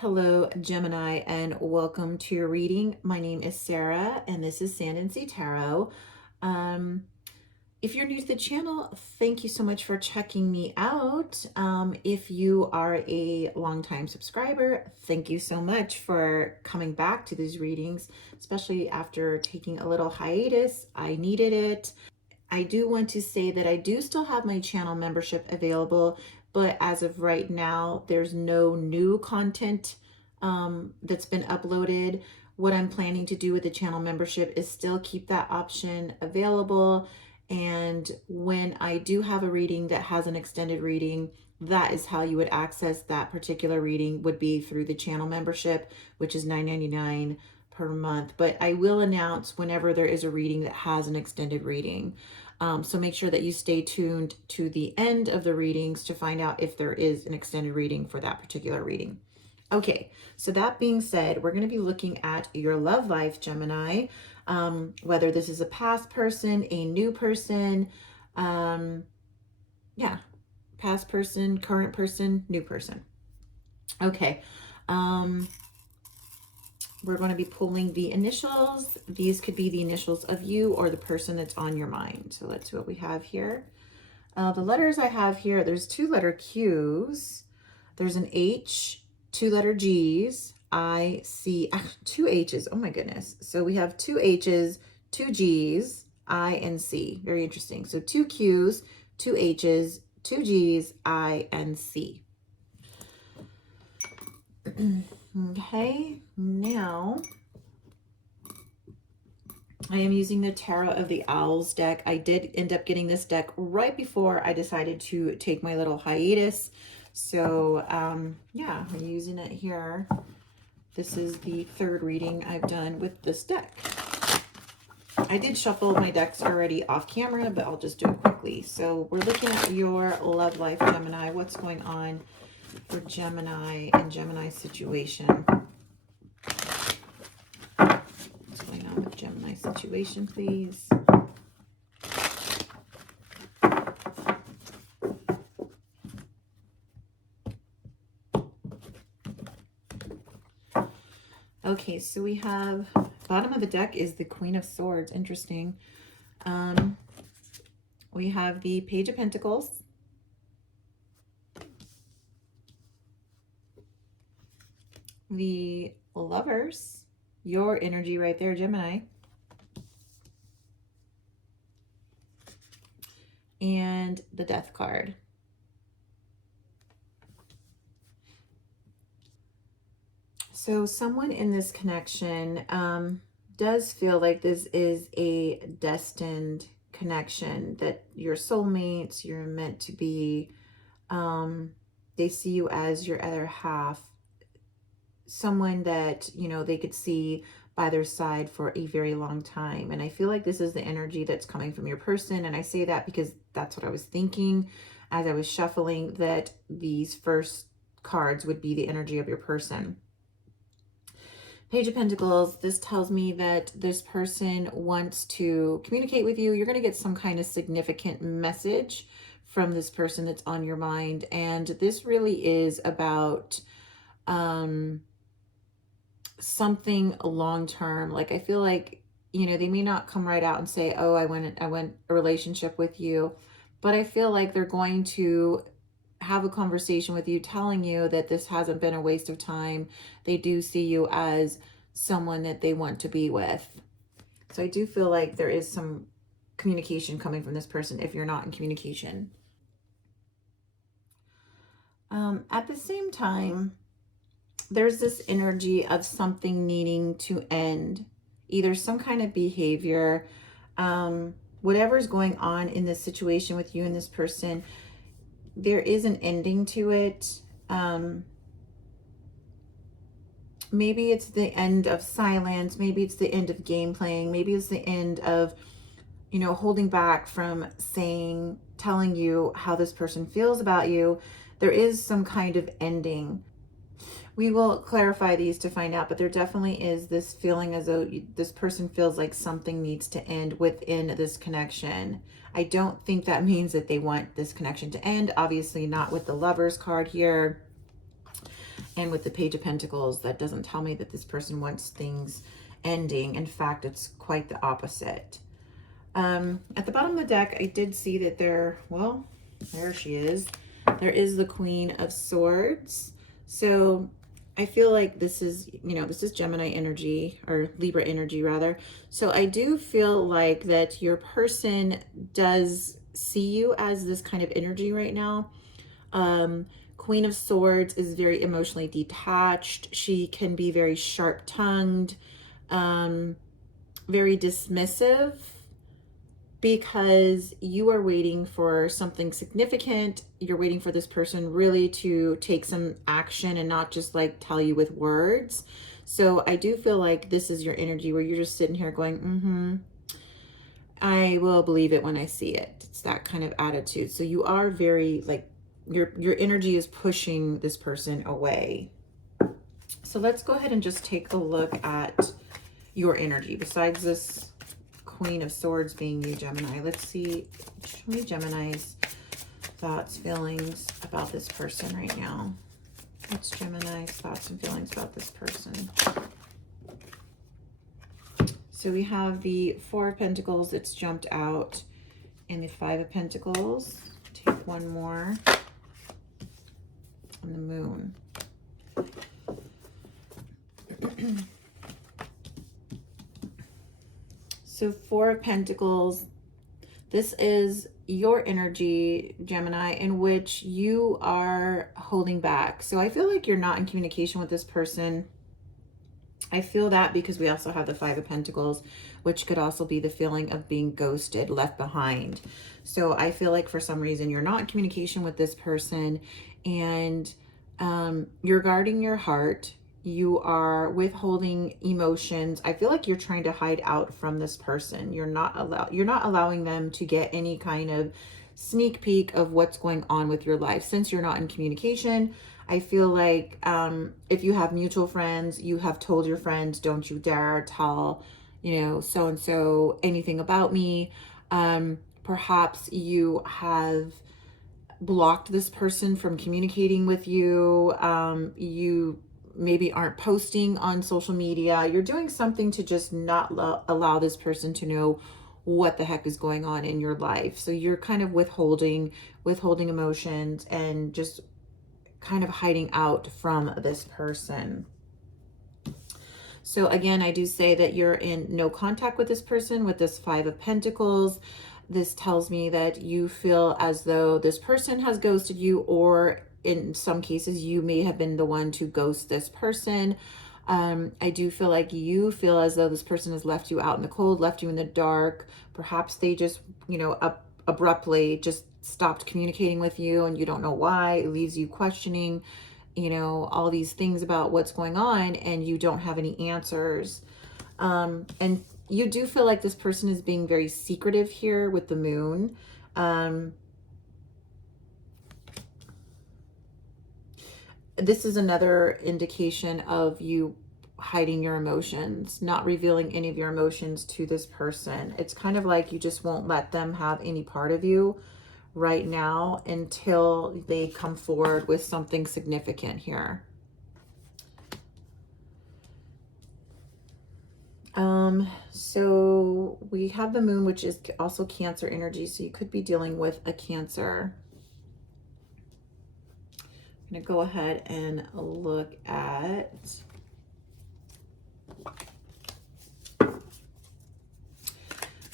Hello, Gemini, and welcome to your reading. My name is Sarah, and this is Sand and Sea Tarot. Um, if you're new to the channel, thank you so much for checking me out. If you are a longtime subscriber, thank you so much for coming back to these readings, especially after taking a little hiatus. I needed it. I do want to say that I do still have my channel membership available, but as of right now, there's no new content that's been uploaded. What I'm planning to do with the channel membership is still keep that option available. And when I do have a reading that has an extended reading, that is how you would access that particular reading, would be through the channel membership, which is $9.99 per month. But I will announce whenever there is a reading that has an extended reading. So make sure that you stay tuned to the end of the readings to find out if there is an extended reading for that particular reading. Okay, so that being said, we're going to be looking at your love life, Gemini. Whether this is a past person, a new person, yeah, past person, current person, new person. Okay, we're going to be pulling the initials. These could be the initials of you or the person that's on your mind. So let's see what we have here. The letters I have here, there's 2-letter Q's. There's an H, 2-letter G's, I, C, 2 H's. Oh my goodness. So we have 2 H's, 2 G's, I, and C. Very interesting. So 2 Q's, 2 H's, 2 G's, I, and C. Okay, now I am using the Tarot of the Owls deck. I did end up getting this deck right before I decided to take my little hiatus. So yeah, I'm using it here. This is the 3rd reading I've done with this deck. I did shuffle my decks already off camera, but I'll just do it quickly. So we're looking at your love life, Gemini. What's going on for Gemini and Gemini's situation? What's going on with Gemini's situation, please? Okay, so we have, bottom of the deck is the Queen of Swords. Interesting. We have the Page of Pentacles. The Lovers. Your energy right there, Gemini. And the Death card. So someone in this connection does feel like this is a destined connection, that your soulmates, you're meant to be. They see you as your other half, someone that, you know, they could see by their side for a very long time. And I feel like this is the energy that's coming from your person. And I say that because that's what I was thinking as I was shuffling, that these first cards would be the energy of your person. Page of Pentacles, this tells me that this person wants to communicate with you. You're going to get some kind of significant message from this person that's on your mind. And this really is about something long-term. Like, I feel like, you know, they may not come right out and say, oh, I want a relationship with you. But I feel like they're going to have a conversation with you, telling you that this hasn't been a waste of time. They do see you as someone that they want to be with. So I do feel like there is some communication coming from this person if you're not in communication. At the same time, there's this energy of something needing to end, either some kind of behavior, whatever's going on in this situation with you and this person, there is an ending to it. Maybe it's the end of silence. Maybe it's the end of game playing. Maybe it's the end of, you know, holding back from telling you how this person feels about you. There is some kind of ending. We will clarify these to find out, but there definitely is this feeling as though this person feels like something needs to end within this connection. I don't think that means that they want this connection to end. Obviously not with the Lovers card here. And with the Page of Pentacles, that doesn't tell me that this person wants things ending. In fact, it's quite the opposite. At the bottom of the deck, I did see that there she is. There is the Queen of Swords. So I feel like this is, this is Gemini energy, or Libra energy rather. So I do feel like that your person does see you as this kind of energy right now. Queen of Swords is very emotionally detached. She can be very sharp-tongued, very dismissive, because you are waiting for something significant. You're waiting for this person really to take some action and not just like tell you with words. So I do feel like this is your energy where you're just sitting here going, I will believe it when I see it. It's that kind of attitude. So you are very like, your energy is pushing this person away. So let's go ahead and just take a look at your energy besides this Queen of Swords being you, Gemini. Let's see, show me Gemini's thoughts, feelings about this person right now. What's Gemini's thoughts and feelings about this person? So we have the Four of Pentacles that's jumped out, and the Five of Pentacles. Take one more. And the Moon. So Four of Pentacles, this is your energy, Gemini, in which you are holding back. So I feel like you're not in communication with this person. I feel that because we also have the Five of Pentacles, which could also be the feeling of being ghosted, left behind. So I feel like for some reason you're not in communication with this person, and you're guarding your heart. You are withholding emotions. I feel like you're trying to hide out from this person. You're not allowing them to get any kind of sneak peek of what's going on with your life. Since you're not in communication, I feel like if you have mutual friends, you have told your friends, don't you dare tell, so-and-so anything about me. Perhaps you have blocked this person from communicating with you. You maybe aren't posting on social media. You're doing something to just not allow this person to know what the heck is going on in your life. So you're kind of withholding emotions and just kind of hiding out from this person. So again, I do say that you're in no contact with this person with this Five of Pentacles. This tells me that you feel as though this person has ghosted you, or in some cases, you may have been the one to ghost this person. I do feel like you feel as though this person has left you out in the cold, left you in the dark. Perhaps they just, abruptly just stopped communicating with you and you don't know why. It leaves you questioning, all these things about what's going on, and you don't have any answers. And you do feel like this person is being very secretive here with the Moon. This is another indication of you hiding your emotions, not revealing any of your emotions to this person. It's kind of like you just won't let them have any part of you right now until they come forward with something significant here. So we have the Moon, which is also Cancer energy. So you could be dealing with a Cancer. I'm going to go ahead and look at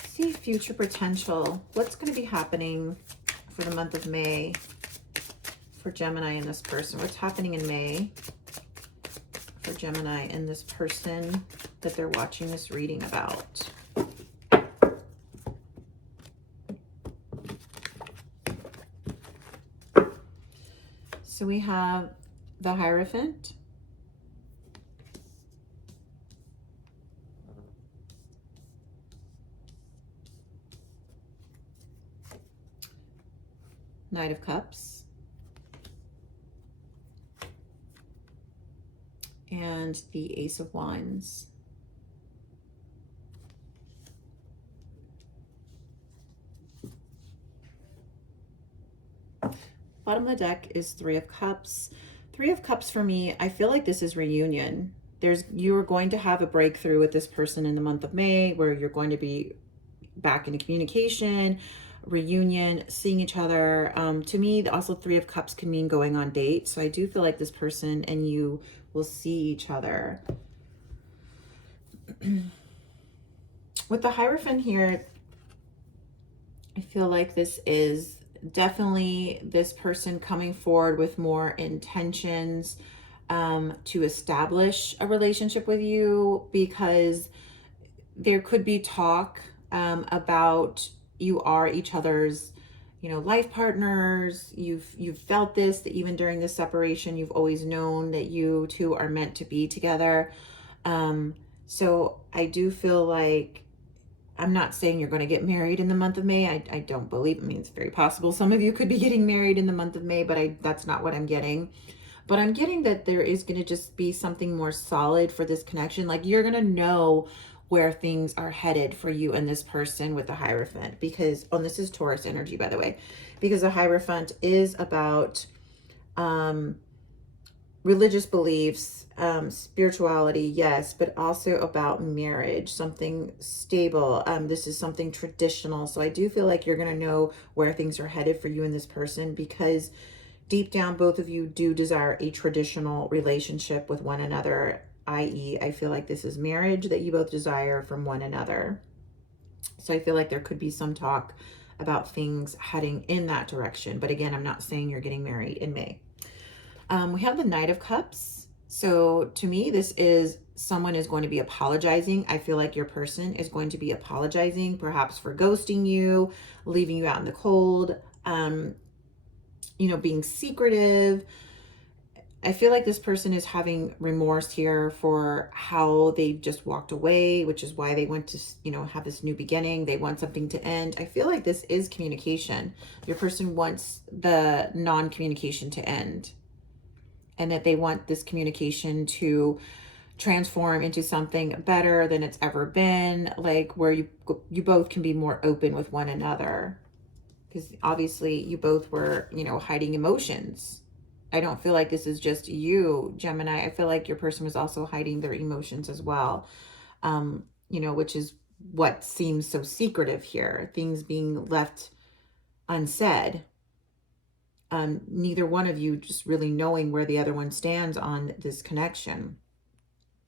see future potential. What's going to be happening for the month of May for Gemini and this person? What's happening in May for Gemini and this person that they're watching this reading about? So we have the Hierophant, Knight of Cups, and the Ace of Wands. Bottom of the deck is Three of Cups. Three of Cups for me, I feel like this is reunion. You're going to have a breakthrough with this person in the month of May where you're going to be back into communication, reunion, seeing each other. To me, also Three of Cups can mean going on dates. So I do feel like this person and you will see each other. With the Hierophant here, I feel like this is definitely this person coming forward with more intentions to establish a relationship with you, because there could be talk about you are each other's, life partners. You've felt this, that even during this separation, you've always known that you two are meant to be together. So I do feel like, I'm not saying you're going to get married in the month of May. I don't believe, it's very possible some of you could be getting married in the month of May, but that's not what I'm getting. But I'm getting that there is going to just be something more solid for this connection. Like, you're going to know where things are headed for you and this person with the Hierophant, because, this is Taurus energy, by the way, because the Hierophant is about religious beliefs, spirituality, yes, but also about marriage, something stable. This is something traditional. So I do feel like you're going to know where things are headed for you and this person, because deep down, both of you do desire a traditional relationship with one another, i.e., I feel like this is marriage that you both desire from one another. So I feel like there could be some talk about things heading in that direction. But again, I'm not saying you're getting married in May. We have the Knight of Cups. So to me, this is someone is going to be apologizing. I feel like your person is going to be apologizing, perhaps for ghosting you, leaving you out in the cold, being secretive. I feel like this person is having remorse here for how they just walked away, which is why they want to, have this new beginning. They want something to end. I feel like this is communication. Your person wants the non-communication to end, and that they want this communication to transform into something better than it's ever been, like where you both can be more open with one another. Because obviously you both were, hiding emotions. I don't feel like this is just you, Gemini. I feel like your person was also hiding their emotions as well, which is what seems so secretive here, things being left unsaid. Neither one of you just really knowing where the other one stands on this connection.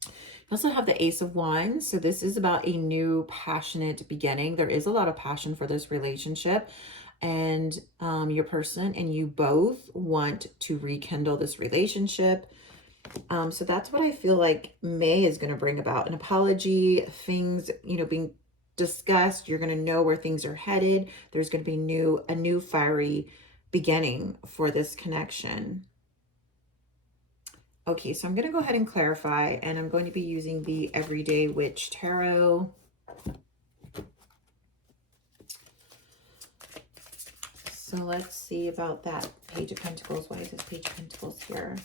You also have the Ace of Wands. So this is about a new passionate beginning. There is a lot of passion for this relationship, and your person and you both want to rekindle this relationship. So that's what I feel like May is going to bring about: an apology, things, being discussed. You're going to know where things are headed. There's going to be a new fiery beginning for this connection. Okay, so I'm going to go ahead and clarify, and I'm going to be using the Everyday Witch Tarot. So let's see about that Page of Pentacles. Why is this Page of Pentacles here?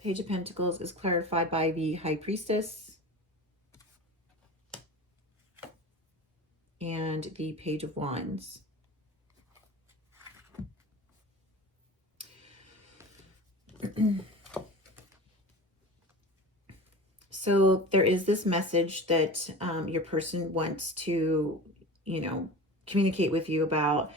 Page of Pentacles is clarified by the High Priestess and the Page of Wands. So there is this message that your person wants to, communicate with you about.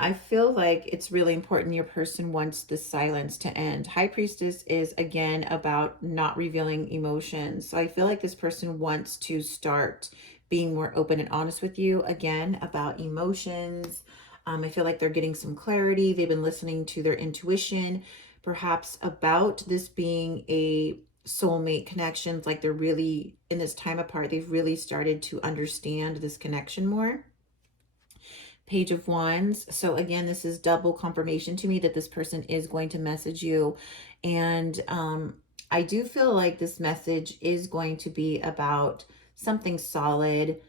I feel like it's really important your person wants the silence to end. High Priestess is, again, about not revealing emotions. So I feel like this person wants to start being more open and honest with you, again, about emotions. I feel like they're getting some clarity. They've been listening to their intuition, perhaps about this being a soulmate connections. Like, they're really, in this time apart, they've really started to understand this connection more. Page of Wands. So again, this is double confirmation to me that this person is going to message you. And I do feel like this message is going to be about something solid.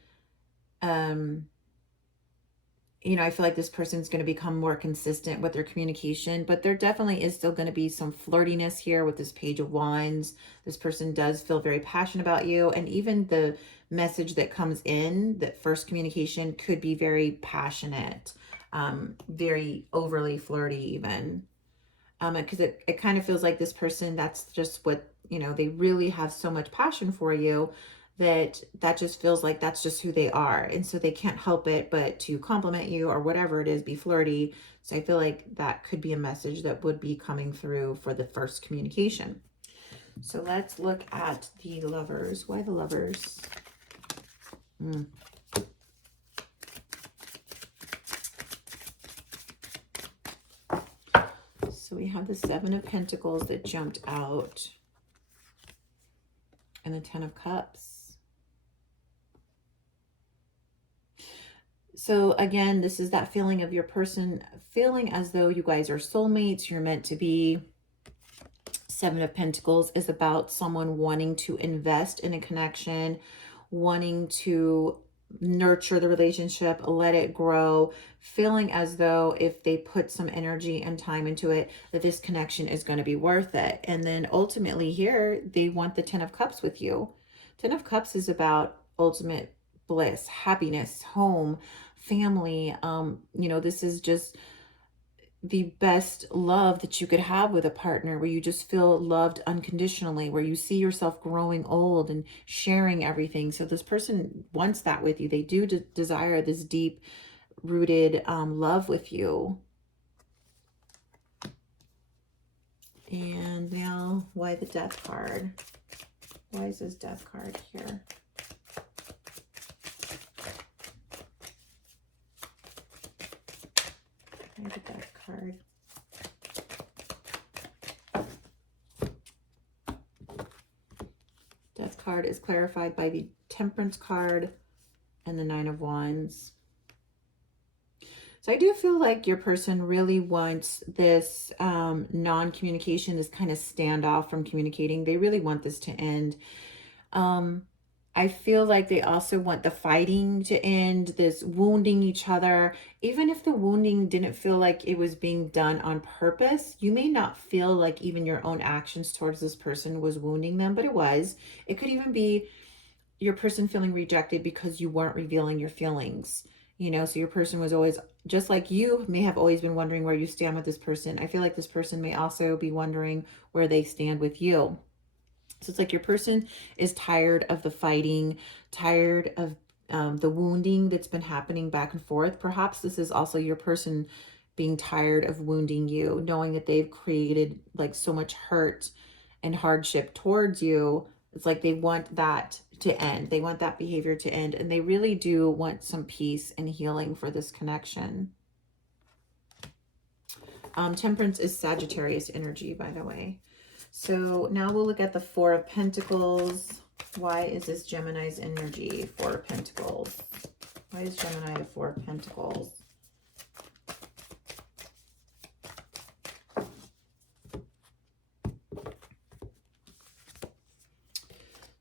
I feel like this person's going to become more consistent with their communication, but there definitely is still going to be some flirtiness here with this Page of Wands. This person does feel very passionate about you, and even the message that comes in, that first communication, could be very passionate, very overly flirty even. Because it kind of feels like this person, that's just what, they really have so much passion for you that just feels like that's just who they are. And so they can't help it but to compliment you or whatever it is, be flirty. So I feel like that could be a message that would be coming through for the first communication. So let's look at the lovers. Why the lovers? So we have the Seven of Pentacles that jumped out, and the Ten of Cups. So again, this is that feeling of your person feeling as though you guys are soulmates, you're meant to be. Seven of Pentacles is about someone wanting to invest in a connection, wanting to nurture the relationship, let it grow, feeling as though if they put some energy and time into it, that this connection is going to be worth it. And then ultimately here, they want the Ten of Cups with you. Ten of Cups is about ultimate bliss, happiness, home, family. This is just the best love that you could have with a partner, where you just feel loved unconditionally, where you see yourself growing old and sharing everything. So this person wants that with you. They do desire this deep rooted love with you. And now, why the Death card? Why is this Death card here? Why the Death card? Death card is clarified by the Temperance card and the Nine of Wands. So I do feel like your person really wants this non-communication, this kind of standoff from communicating. They really want this to end. I feel like they also want the fighting to end, this wounding each other. Even if the wounding didn't feel like it was being done on purpose, you may not feel like even your own actions towards this person was wounding them, but it was. It could even be your person feeling rejected because you weren't revealing your feelings. So your person was always, just like you may have always been wondering where you stand with this person. I feel like this person may also be wondering where they stand with you. So it's like your person is tired of the fighting, tired of the wounding that's been happening back and forth. Perhaps this is also your person being tired of wounding you, knowing that they've created like so much hurt and hardship towards you. It's like they want that to end. They want that behavior to end. And they really do want some peace and healing for this connection. Temperance is Sagittarius energy, by the way. So now we'll look at the Four of Pentacles. Why is this Gemini's energy? Four of Pentacles. Why is Gemini the Four of Pentacles?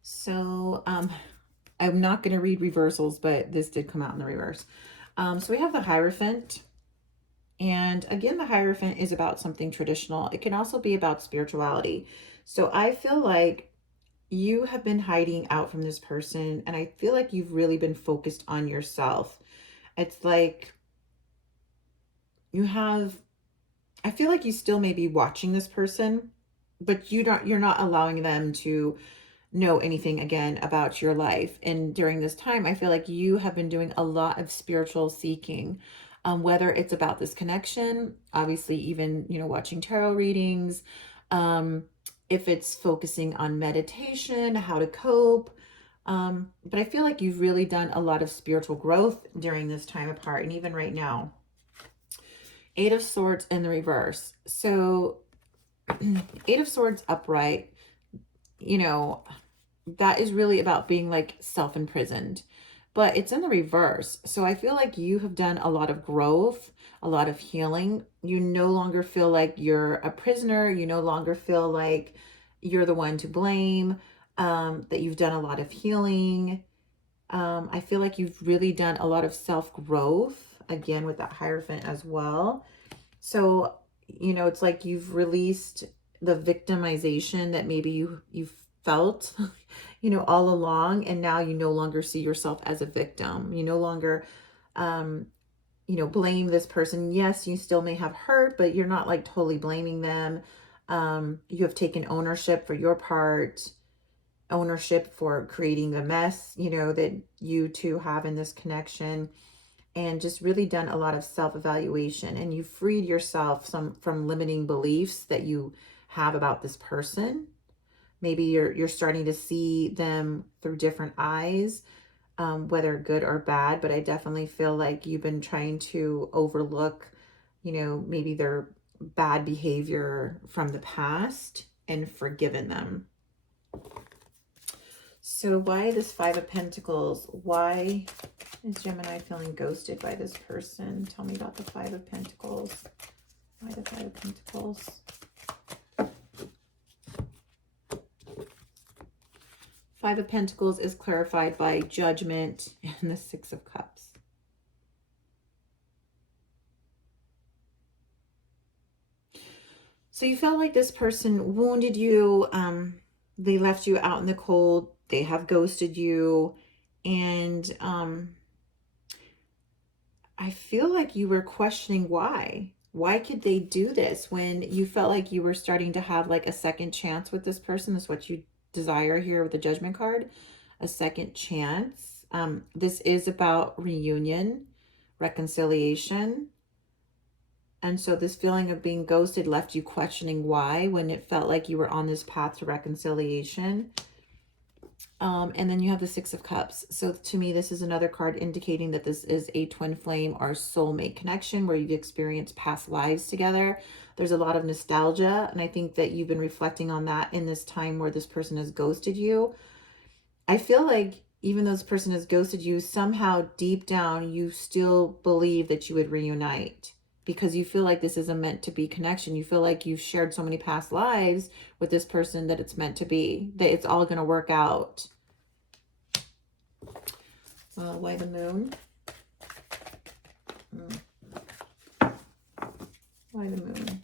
So I'm not going to read reversals, but this did come out in the reverse. So we have the Hierophant. And again, the Hierophant is about something traditional. It can also be about spirituality. So I feel like you have been hiding out from this person, and I feel like you've really been focused on yourself. It's like I feel like you still may be watching this person, but you're not allowing them to know anything again about your life. And during this time, I feel like you have been doing a lot of spiritual seeking, whether it's about this connection, obviously even, watching tarot readings, if it's focusing on meditation, how to cope. But I feel like you've really done a lot of spiritual growth during this time apart, and even right now. Eight of Swords in the reverse. So Eight of Swords upright, that is really about being like self-imprisoned, but it's in the reverse. So I feel like you have done a lot of growth, a lot of healing. You no longer feel like you're a prisoner. You no longer feel like you're the one to blame, that you've done a lot of healing. I feel like you've really done a lot of self-growth. again with that Hierophant as well. So, you know, it's like you've released the victimization that maybe you felt, you know, all along, and now you no longer see yourself as a victim. You no longer, um, you know, blame this person. Yes, you still may have hurt, but you're not like totally blaming them. You have taken ownership for your part, ownership for creating the mess, you know, that you two have in this connection, and just really done a lot of self-evaluation, and you freed yourself from limiting beliefs that you have about this person. Maybe you're starting to see them through different eyes, whether good or bad, but I definitely feel like you've been trying to overlook, you know, maybe their bad behavior from the past and forgiven them. So why this Five of Pentacles? Why is Gemini feeling ghosted by this person? Tell me about the Five of Pentacles. Why the Five of Pentacles? Five of Pentacles is clarified by Judgment and the Six of Cups. So you felt like this person wounded you. They left you out in the cold. They have ghosted you. And I feel like you were questioning why. Why could they do this when you felt like you were starting to have like a second chance with this person? That's what you desire here with the Judgment card, a second chance. This is about reunion, reconciliation. And so this feeling of being ghosted left you questioning why when it felt like you were on this path to reconciliation. And then you have the Six of Cups. So to me, this is another card indicating that this is a twin flame or soulmate connection where you've experienced past lives together. There's a lot of nostalgia, and I think that you've been reflecting on that in this time where this person has ghosted you. I feel like even though this person has ghosted you, somehow deep down, you still believe that you would reunite because you feel like this is a meant to be connection. You feel like you've shared so many past lives with this person that it's meant to be, that it's all going to work out. Why the Moon? Why the Moon?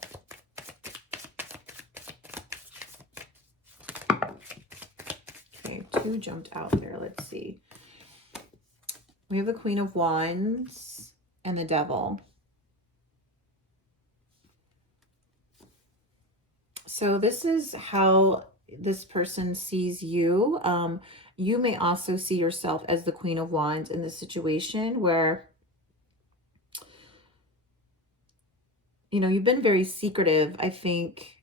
Okay, two jumped out there. Let's see. We have the Queen of Wands and the Devil. So this is how this person sees you. You may also see yourself as the Queen of Wands in this situation where, you know, you've been very secretive, I think,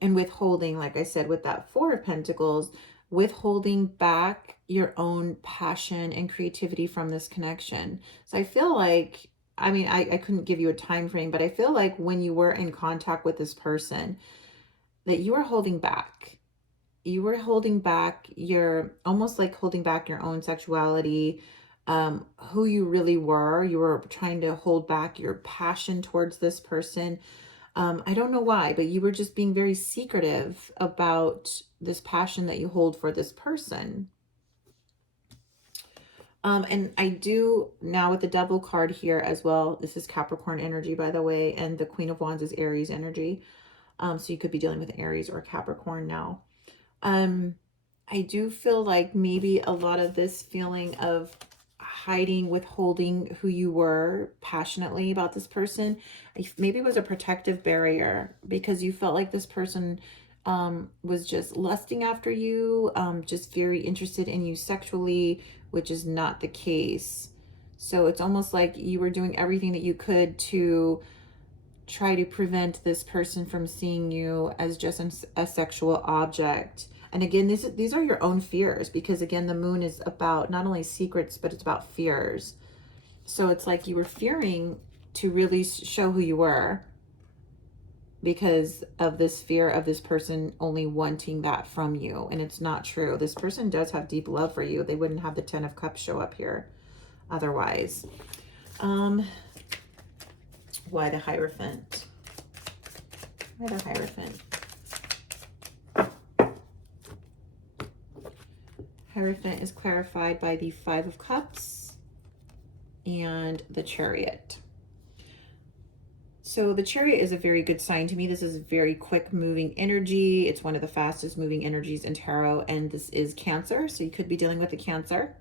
and withholding, like I said, with that Four of Pentacles, withholding back your own passion and creativity from this connection. So I feel like, I mean, I couldn't give you a time frame, but I feel like when you were in contact with this person, that you were holding back. You were holding back almost like holding back your own sexuality, who you really were. You were trying to hold back your passion towards this person. I don't know why, but you were just being very secretive about this passion that you hold for this person. And I do now with the Devil card here as well. This is Capricorn energy, by the way, and the Queen of Wands is Aries energy. So you could be dealing with Aries or Capricorn now. I do feel like maybe a lot of this feeling of hiding, withholding who you were passionately about this person, maybe it was a protective barrier because you felt like this person was just lusting after you, just very interested in you sexually, which is not the case. So it's almost like you were doing everything that you could to try to prevent this person from seeing you as just a sexual object. And again, these are your own fears, because again, the Moon is about not only secrets, but it's about fears. So it's like you were fearing to really show who you were because of this fear of this person only wanting that from you. And it's not true. This person does have deep love for you. They wouldn't have the Ten of Cups show up here otherwise. Why the Hierophant? Why the Hierophant? Hierophant is clarified by the Five of Cups and the Chariot. So the Chariot is a very good sign to me. This is very quick moving energy. It's one of the fastest moving energies in tarot, and this is Cancer. So you could be dealing with a Cancer.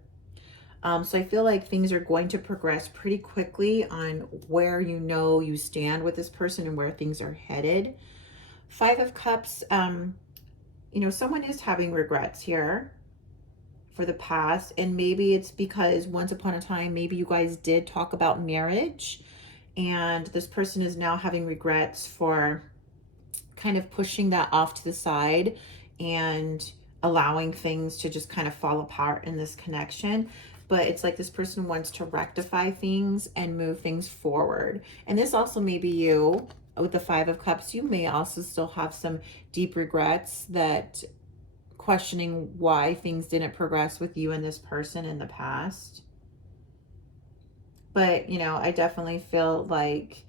So I feel like things are going to progress pretty quickly on where you stand with this person and where things are headed. Five of Cups, someone is having regrets here for the past, and maybe it's because once upon a time, maybe you guys did talk about marriage, and this person is now having regrets for kind of pushing that off to the side and allowing things to just kind of fall apart in this connection. But it's like this person wants to rectify things and move things forward. And this also may be you with the Five of Cups. You may also still have some deep regrets, that questioning why things didn't progress with you and this person in the past. But, I definitely feel like,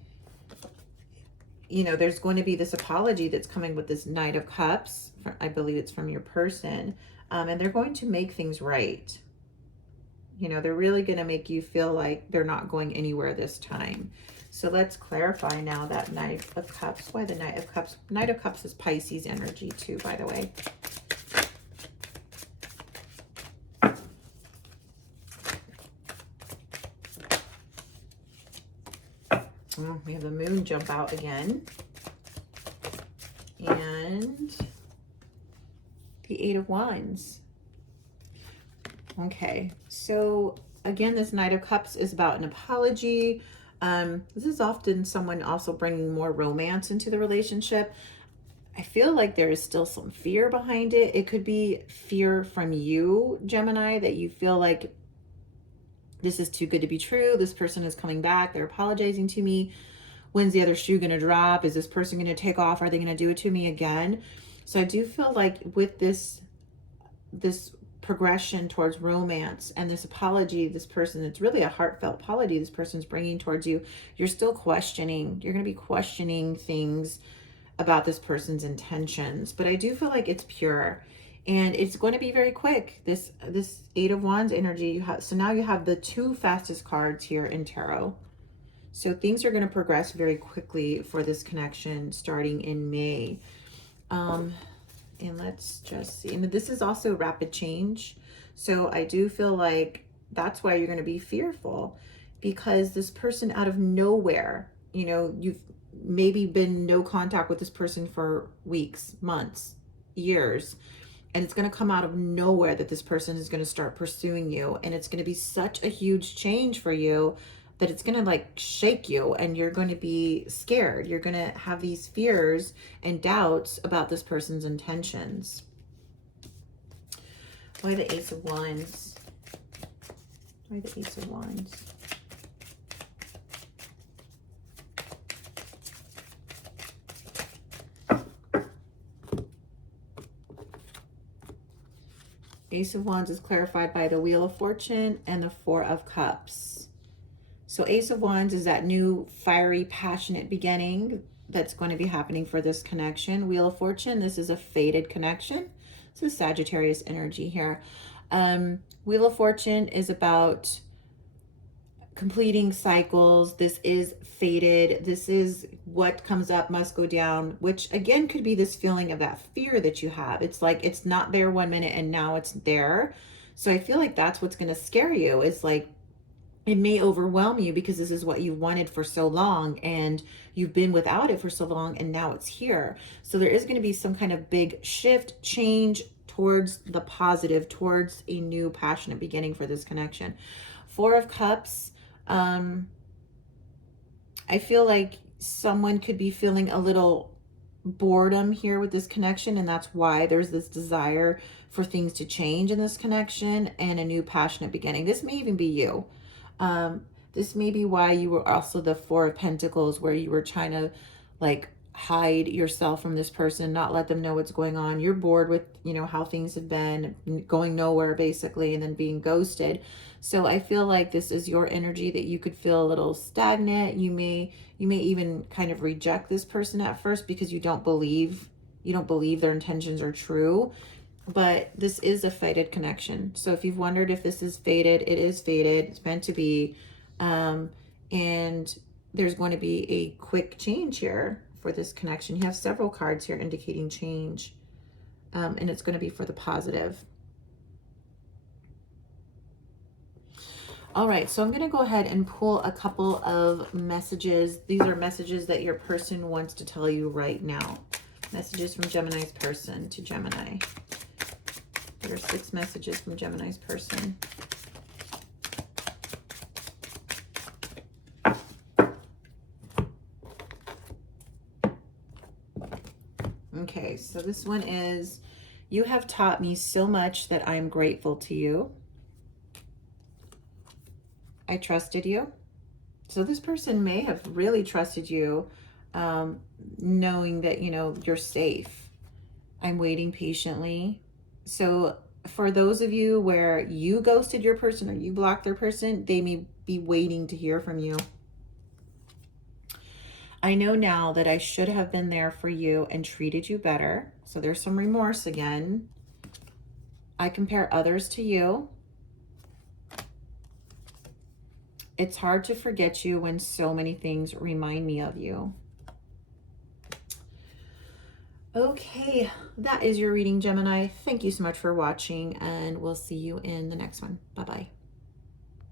there's going to be this apology that's coming with this Knight of Cups. I believe it's from your person. And they're going to make things right. They're really going to make you feel like they're not going anywhere this time. So let's clarify now that Knight of Cups. Why the Knight of Cups? Knight of Cups is Pisces energy too, by the way. Oh, we have the Moon jump out again. And the Eight of Wands. Okay, so again, this Knight of Cups is about an apology. This is often someone also bringing more romance into the relationship. I feel like there is still some fear behind it. It could be fear from you, Gemini, that you feel like this is too good to be true. This person is coming back. They're apologizing to me. When's the other shoe going to drop? Is this person going to take off? Are they going to do it to me again? So I do feel like with this progression towards romance and this apology, this person, it's really a heartfelt apology this person's bringing towards you. You're still questioning. You're going to be questioning things about this person's intentions. But I do feel like it's pure. And it's going to be very quick. This Eight of Wands energy you have. So now you have the two fastest cards here in tarot. So things are going to progress very quickly for this connection starting in May. And let's just see. And this is also rapid change. So I do feel like that's why you're going to be fearful, because this person out of nowhere, you've maybe been no contact with this person for weeks, months, years. And it's going to come out of nowhere that this person is going to start pursuing you. And it's going to be such a huge change for you that it's going to like shake you, and you're going to be scared. You're going to have these fears and doubts about this person's intentions. Why the Ace of Wands? Why the Ace of Wands? Ace of Wands is clarified by the Wheel of Fortune and the Four of Cups. So Ace of Wands is that new fiery, passionate beginning that's going to be happening for this connection. Wheel of Fortune, this is a fated connection. This is Sagittarius energy here. Wheel of Fortune is about completing cycles. This is fated. This is what comes up must go down, which again could be this feeling of that fear that you have. It's like it's not there 1 minute and now it's there. So I feel like that's what's going to scare you. It's like it may overwhelm you because this is what you wanted for so long and you've been without it for so long, and now it's here. So there is going to be some kind of big shift, change towards the positive, towards a new passionate beginning for this connection. Four of Cups. I feel like someone could be feeling a little boredom here with this connection, and that's why there's this desire for things to change in this connection and a new passionate beginning. This may even be you. This may be why you were also the Four of Pentacles, where you were trying to like hide yourself from this person, not let them know what's going on. You're bored with, how things have been, going nowhere basically, and then being ghosted. So I feel like this is your energy that you could feel a little stagnant. You may even kind of reject this person at first because you don't believe their intentions are true. But this is a fated connection. So if you've wondered if this is fated, it is fated. It's meant to be. And there's going to be a quick change here for this connection. You have several cards here indicating change, and it's going to be for the positive. All right, so I'm going to go ahead and pull a couple of messages. These are messages that your person wants to tell you right now. Messages from Gemini's person to Gemini. There are 6 messages from Gemini's person. Okay, so this one is, you have taught me so much that I'm grateful to you. I trusted you. So this person may have really trusted you, knowing that, you know, you're safe. I'm waiting patiently. So for those of you where you ghosted your person or you blocked their person, they may be waiting to hear from you. I know now that I should have been there for you and treated you better. So there's some remorse again. I compare others to you. It's hard to forget you when so many things remind me of you. Okay, that is your reading, Gemini. Thank you so much for watching, and we'll see you in the next one. Bye-bye.